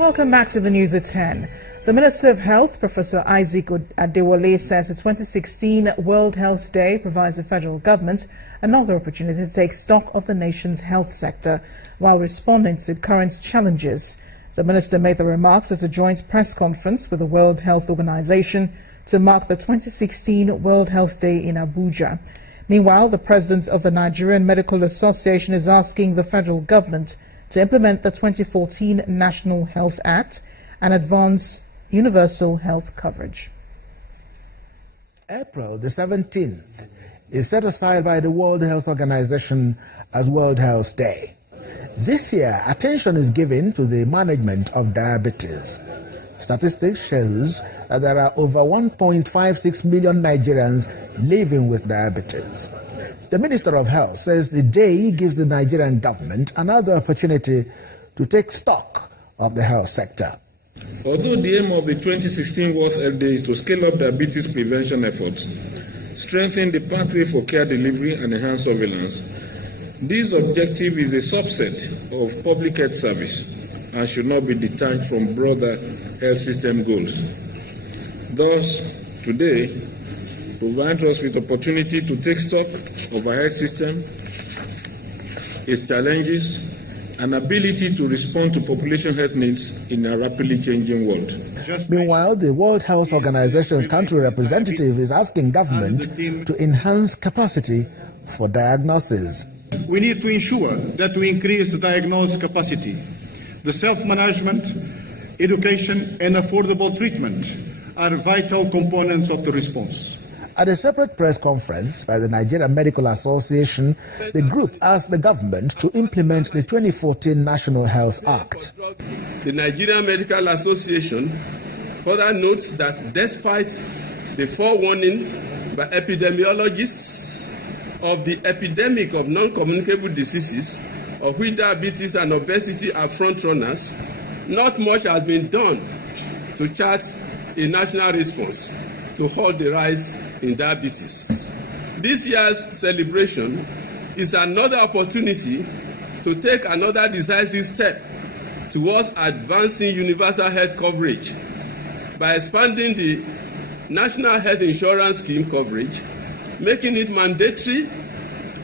Welcome back to the news at 10. The Minister of Health, Professor Isaac Adewale, says the 2016 World Health Day provides the federal government another opportunity to take stock of the nation's health sector while responding to current challenges. The minister made the remarks at a joint press conference with the World Health Organization to mark the 2016 World Health Day in Abuja. Meanwhile, the president of the Nigerian Medical Association is asking the federal government to implement the 2014 National Health Act and advance universal health coverage. April the 17th is set aside by the World Health Organization as World Health Day. This year, attention is given to the management of diabetes. Statistics shows that there are over 1.56 million Nigerians living with diabetes. The Minister of Health says the day gives the Nigerian government another opportunity to take stock of the health sector. Although the aim of the 2016 World Health Day is to scale up diabetes prevention efforts, strengthen the pathway for care delivery and enhance surveillance, this objective is a subset of public health service and should not be detached from broader health system goals. Thus, today provides us with opportunity to take stock of our health system, its challenges, and ability to respond to population health needs in a rapidly changing world. Meanwhile, the World Health Organization country representative is asking government to enhance capacity for diagnosis. We need to ensure that we increase the diagnosis capacity. The self-management, education, and affordable treatment are vital components of the response. At a separate press conference by the Nigerian Medical Association, the group asked the government to implement the 2014 National Health Act. The Nigerian Medical Association further notes that despite the forewarning by epidemiologists of the epidemic of non-communicable diseases, of which diabetes and obesity are frontrunners, not much has been done to chart a national response to halt the rise in diabetes. This year's celebration is another opportunity to take another decisive step towards advancing universal health coverage by expanding the National Health Insurance Scheme coverage, making it mandatory,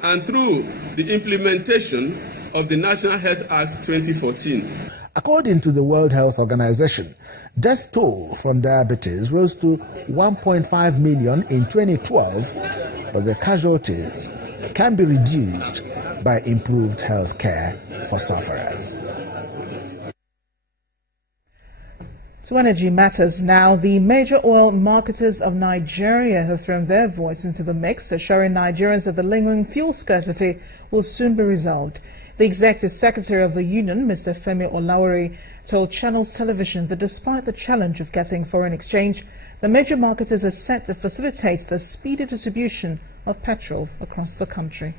and through the implementation of the National Health Act 2014. According to the World Health Organization, death toll from diabetes rose to 1.5 million in 2012, but the casualties can be reduced by improved health care for sufferers. To energy matters now, the major oil marketers of Nigeria have thrown their voice into the mix, assuring Nigerians that the lingering fuel scarcity will soon be resolved. The Executive Secretary of the Union, Mr. Femi Olawari, told Channels Television that despite the challenge of getting foreign exchange, the major marketers are set to facilitate the speedy distribution of petrol across the country.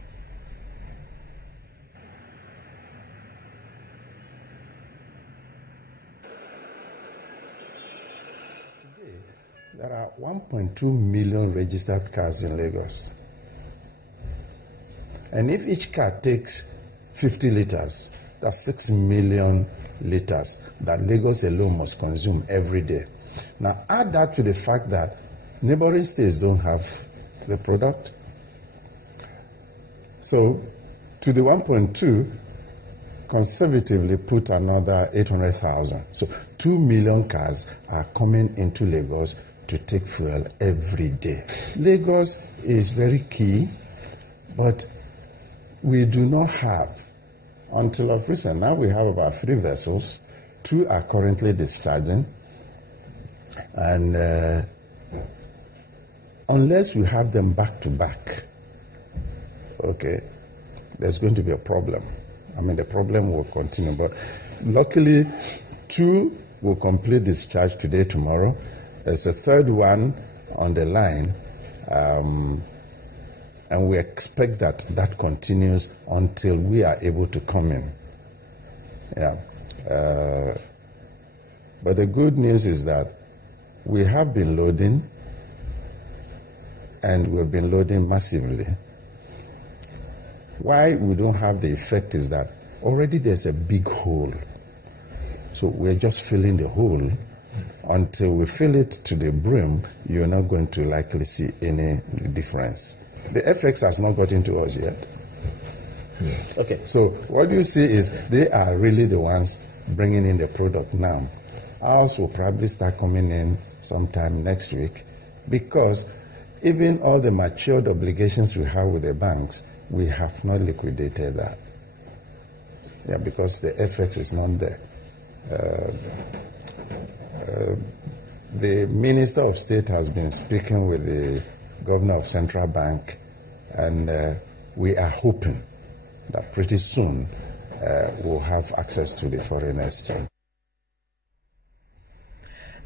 There are 1.2 million registered cars in Lagos. And if each car takes 50 liters, that's 6 million liters that Lagos alone must consume every day. Now add that to the fact that neighboring states don't have the product. So to the 1.2, conservatively put another 800,000. So 2 million cars are coming into Lagos to take fuel every day. Lagos is very key, but we do not have, until of recent, now we have about 3 vessels. 2 are currently discharging. And unless we have them back to back, okay, there's going to be a problem. I mean, the problem will continue. But luckily, 2 will complete discharge today, tomorrow. There's a 3rd one on the line. And we expect that that continues until we are able to come in. Yeah. But the good news is that we have been loading, and we've been loading massively. Why we don't have the effect is that already there's a big hole. So we're just filling the hole. Until we fill it to the brim, you're not going to likely see any difference. The FX has not got into us yet. Okay. So what you see is they are really the ones bringing in the product now. Ours will probably start coming in sometime next week, because even all the matured obligations we have with the banks, we have not liquidated that. Yeah, because the FX is not there. The Minister of State has been speaking with the Governor of Central Bank, and we are hoping that pretty soon we'll have access to the foreign exchange.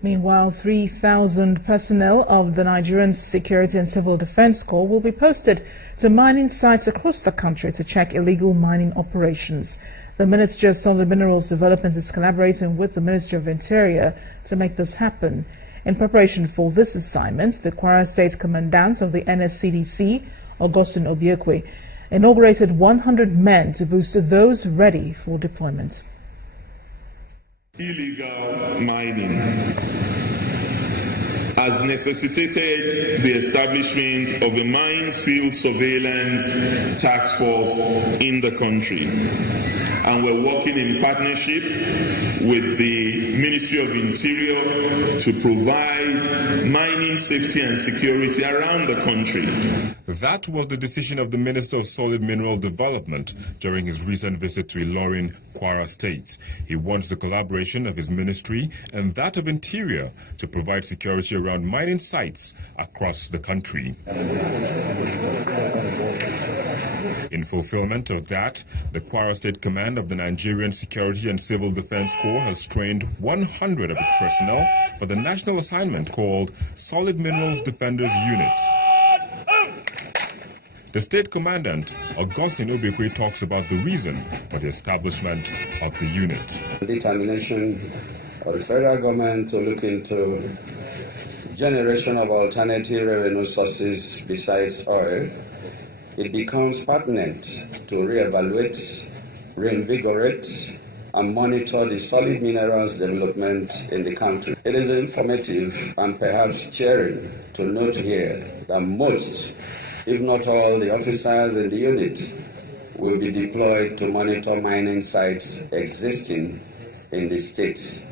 Meanwhile, 3,000 personnel of the Nigerian Security and Civil Defense Corps will be posted to mining sites across the country to check illegal mining operations. The Ministry of Solid Minerals Development is collaborating with the Ministry of Interior to make this happen. In preparation for this assignment, the Kwara State Commandant of the NSCDC, Augustine Obiekwe, inaugurated 100 men to boost those ready for deployment. Illegal mining has necessitated the establishment of a mines field surveillance task force in the country. And we're working in partnership with the Ministry of Interior to provide mining safety and security around the country. That was the decision of the Minister of Solid Mineral Development during his recent visit to Ilorin, Kwara State. He wants the collaboration of his ministry and that of Interior to provide security around mining sites across the country. In fulfillment of that, the Kwara State Command of the Nigerian Security and Civil Defense Corps has trained 100 of its personnel for the national assignment called Solid Minerals Defenders Unit. The State Commandant, Augustine Obiekwe, talks about the reason for the establishment of the unit. Determination of the federal government to look into generation of alternative revenue sources besides oil, it becomes pertinent to reevaluate, reinvigorate, and monitor the solid minerals development in the country. It is informative and perhaps cheering to note here that most, if not all, the officers in the unit will be deployed to monitor mining sites existing in the states,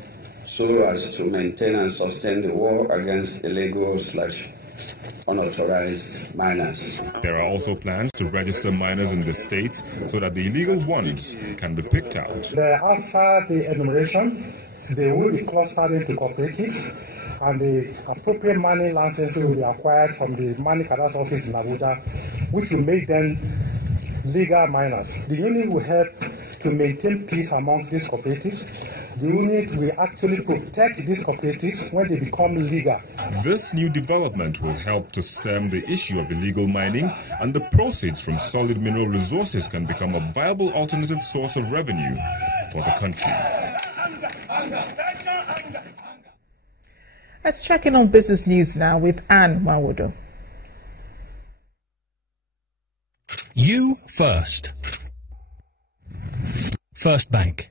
so as to maintain and sustain the war against illegal/unauthorized miners. There are also plans to register miners in the state so that the illegal ones can be picked out. After the enumeration, they will be clustered into cooperatives, and the appropriate mining licenses will be acquired from the mining cadastre office in Abuja, which will make them legal miners. The unit will help to maintain peace amongst these cooperatives. The unit will actually protect these cooperatives when they become legal. This new development will help to stem the issue of illegal mining, and the proceeds from solid mineral resources can become a viable alternative source of revenue for the country. Let's check in on business news now with Anne Mawodo. You first. First Bank.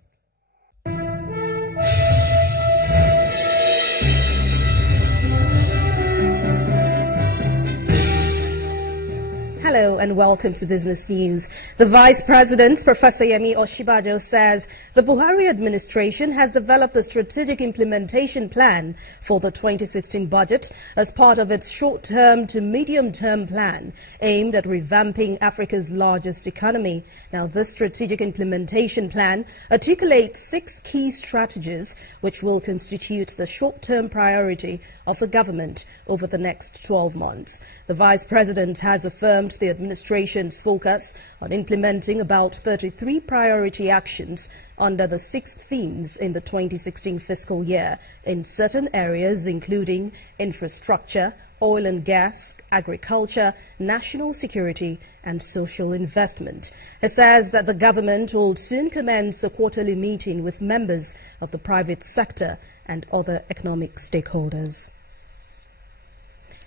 Hello and welcome to Business News. The Vice President, Professor Yemi Osinbajo, says the Buhari administration has developed a strategic implementation plan for the 2016 budget as part of its short-term to medium-term plan aimed at revamping Africa's largest economy. Now, this strategic implementation plan articulates 6 key strategies which will constitute the short-term priority of the government over the next 12 months. The Vice President has affirmed the administration's focus on implementing about 33 priority actions under the 6 themes in the 2016 fiscal year in certain areas including infrastructure, oil and gas, agriculture, national security and social investment. He says that the government will soon commence a quarterly meeting with members of the private sector and other economic stakeholders.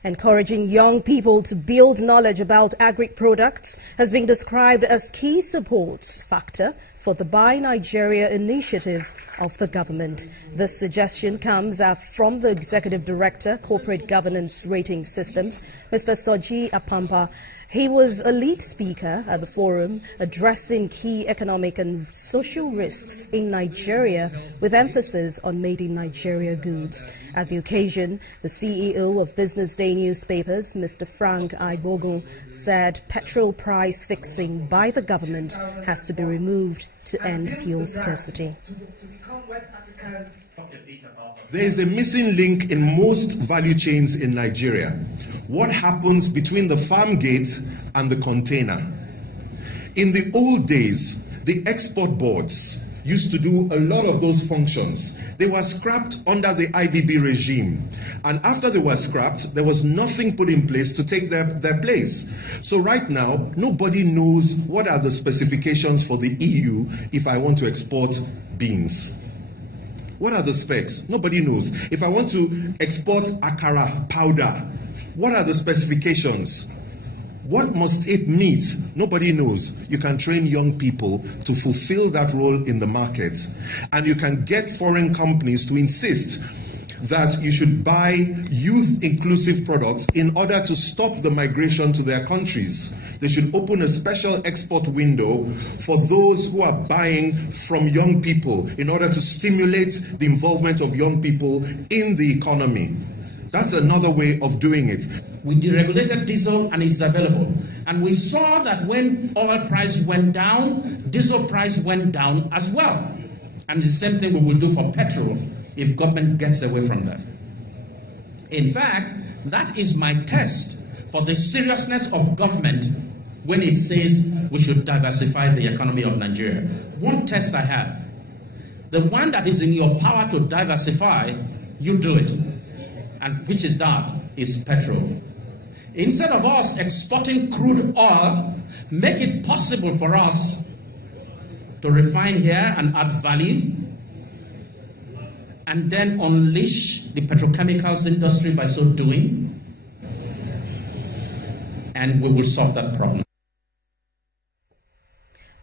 Encouraging young people to build knowledge about agri products has been described as key support factor for the Buy Nigeria initiative of the government. This suggestion comes from the Executive Director, Corporate Governance Rating Systems, Mr. Soji Apampa. He was a lead speaker at the forum, addressing key economic and social risks in Nigeria with emphasis on made in Nigeria goods. At the occasion, the CEO of Business Day newspapers, Mr. Frank Aibogun, said petrol price fixing by the government has to be removed to end fuel scarcity. There is a missing link in most value chains in Nigeria. What happens between the farm gate and the container? In the old days, the export boards used to do a lot of those functions. They were scrapped under the IBB regime. And after they were scrapped, there was nothing put in place to take their place. So right now, nobody knows what are the specifications for the EU if I want to export beans. What are the specs? Nobody knows. If I want to export akara powder, what are the specifications? What must it meet? Nobody knows. You can train young people to fulfill that role in the market. And you can get foreign companies to insist that you should buy youth-inclusive products in order to stop the migration to their countries. They should open a special export window for those who are buying from young people in order to stimulate the involvement of young people in the economy. That's another way of doing it. We deregulated diesel and it's available. And we saw that when oil price went down, diesel price went down as well. And the same thing we will do for petrol if government gets away from that. In fact, that is my test for the seriousness of government when it says we should diversify the economy of Nigeria. One test I have. The one that is in your power to diversify, you do it. And which is that? Is petrol. Instead of us exporting crude oil, make it possible for us to refine here and add value, and then unleash the petrochemicals industry by so doing, and we will solve that problem.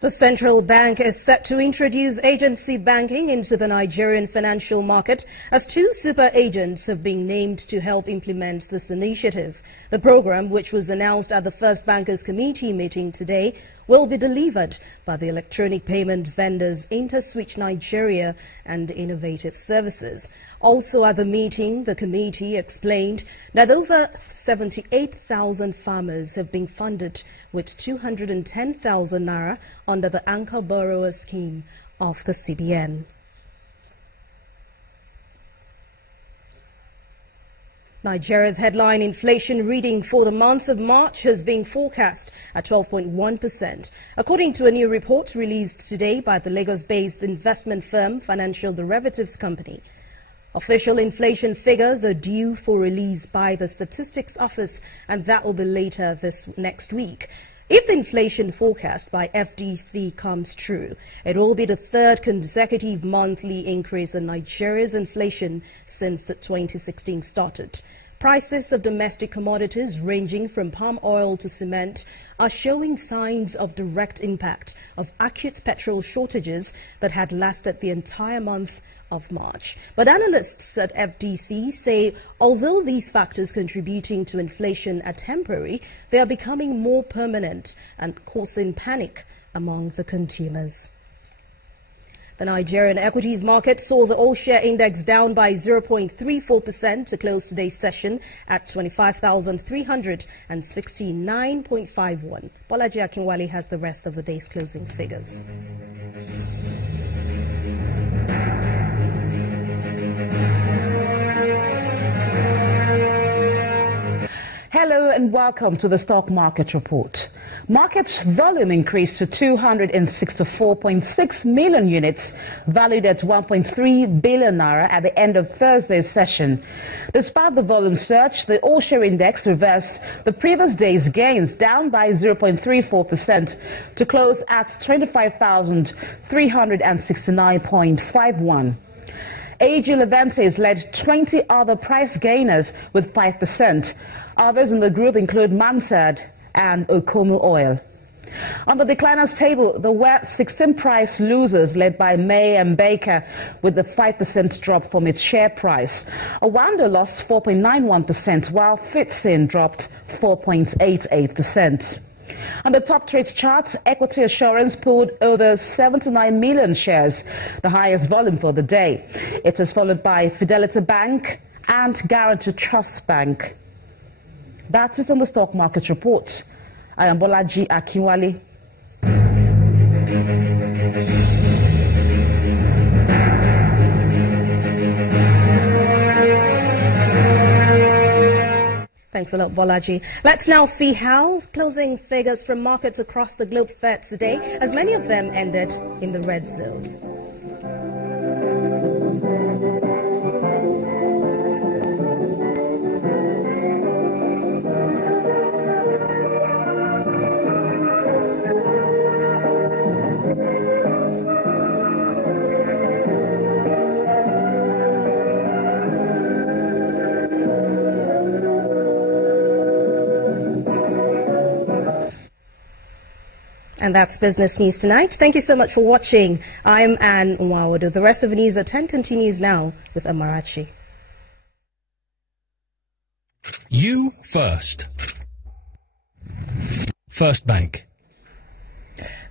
The central bank is set to introduce agency banking into the Nigerian financial market as 2 super agents have been named to help implement this initiative. The program, which was announced at the First Bankers Committee meeting today, will be delivered by the electronic payment vendors InterSwitch Nigeria and Innovative Services. Also at the meeting, the committee explained that over 78,000 farmers have been funded with 210,000 naira under the Anchor Borrower Scheme of the CBN. Nigeria's headline inflation reading for the month of March has been forecast at 12.1%. According to a new report released today by the Lagos-based investment firm Financial Derivatives Company, official inflation figures are due for release by the Statistics Office, and that will be later this next week. If the inflation forecast by FDC comes true, it will be the 3rd consecutive monthly increase in Nigeria's inflation since the 2016 started. Prices of domestic commodities ranging from palm oil to cement are showing signs of direct impact of acute petrol shortages that had lasted the entire month of March. But analysts at FDC say although these factors contributing to inflation are temporary, they are becoming more permanent and causing panic among the consumers. The Nigerian equities market saw the all-share index down by 0.34% to close today's session at 25,369.51. Bolaji Akinwale has the rest of the day's closing figures. Hello and welcome to the Stock Market Report. Market volume increased to 264.6 million units, valued at 1.3 billion naira at the end of Thursday's session. Despite the volume surge, the all-share index reversed the previous day's gains, down by 0.34% to close at 25,369.51. AG Levantes led 20 other price gainers with 5%. Others in the group include Mansard and Okomu Oil. On the decliners table, there were 16 price losers led by May and Baker with a 5% drop from its share price. Owando lost 4.91% while Fitsin dropped 4.88%. On the top trade charts, Equity Assurance pulled over 79 million shares, the highest volume for the day. It was followed by Fidelity Bank and Guaranty Trust Bank. That is on the stock market report. I am Bolaji Akinwale. Thanks a lot, Bolaji. Let's now see how closing figures from markets across the globe fared today, as many of them ended in the red zone. And that's Business News Tonight. Thank you so much for watching. I'm Anne Nwawado. The rest of the news at 10 continues now with Amarachi. You first. First Bank.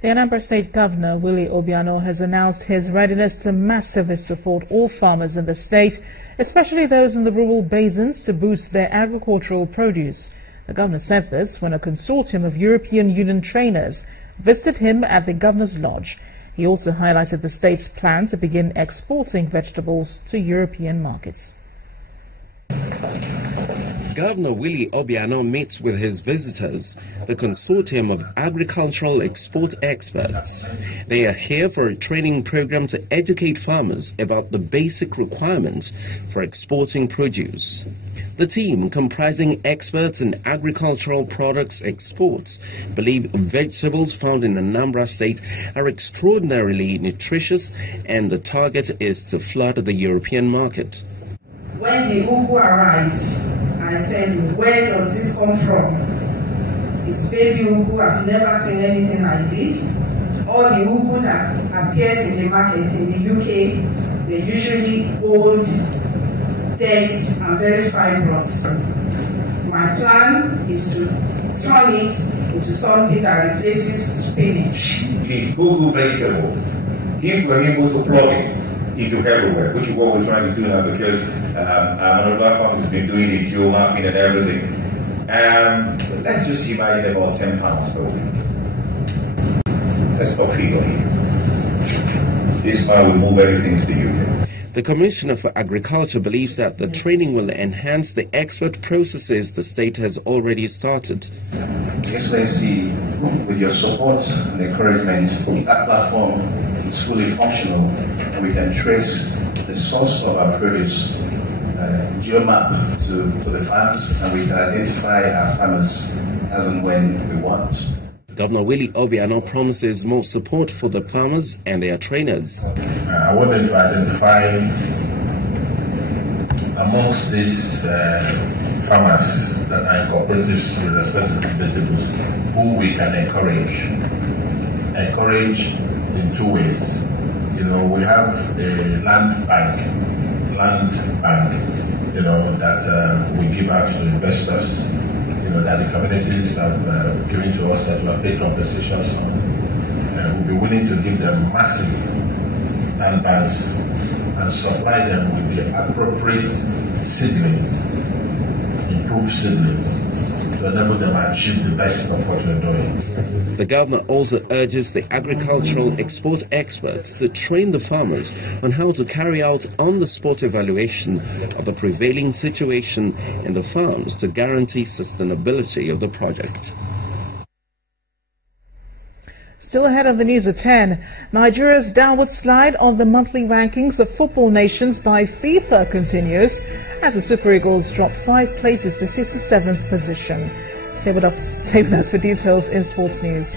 The Anambra State Governor, Willie Obiano, has announced his readiness to massively support all farmers in the state, especially those in the rural basins, to boost their agricultural produce. The governor said this when a consortium of European Union trainers visited him at the Governor's Lodge. He also highlighted the state's plan to begin exporting vegetables to European markets. Governor Willie Obiano meets with his visitors, the consortium of agricultural export experts. They are here for a training program to educate farmers about the basic requirements for exporting produce. The team, comprising experts in agricultural products exports, believe vegetables found in Anambra State are extraordinarily nutritious, and the target is to flood the European market. When the ugu arrived, I said, where does this come from? It's baby ugu. I've never seen anything like this. All the ugu that appears in the market in the UK, they're usually old, dead, and very fibrous. My plan is to turn it into something that replaces spinach. The ugu vegetable, if we're able to plug it into everywhere, which is what we're trying to do now, because one of our farmers has been doing the geo mapping and everything. Let's just see by about £10 per week. Let's stop figure here. This is why we move everything to the UK. The Commissioner for Agriculture believes that the training will enhance the export processes the state has already started. Excellency, with your support and encouragement, that platform is fully functional and we can trace the source of our produce, geomap to the farms, and we can identify our farmers as and when we want. Governor Willie Obiano promises more support for the farmers and their trainers. I want them to identify amongst these farmers that are in cooperatives with respect to vegetables who we can encourage. Encourage in two ways. You know, we have a land bank, that we give out to investors, that the communities have given to us that we have paid compensations on. We'll be willing to give them massive land banks and supply them with the appropriate seedlings, improved seedlings, to enable them to achieve the best of what we're doing. The governor also urges the agricultural export experts to train the farmers on how to carry out on-the-spot evaluation of the prevailing situation in the farms to guarantee sustainability of the project. Still ahead of the news at 10, Nigeria's downward slide on the monthly rankings of football nations by FIFA continues as the Super Eagles drop 5 places to 67th position. Stay with us for details in sports news.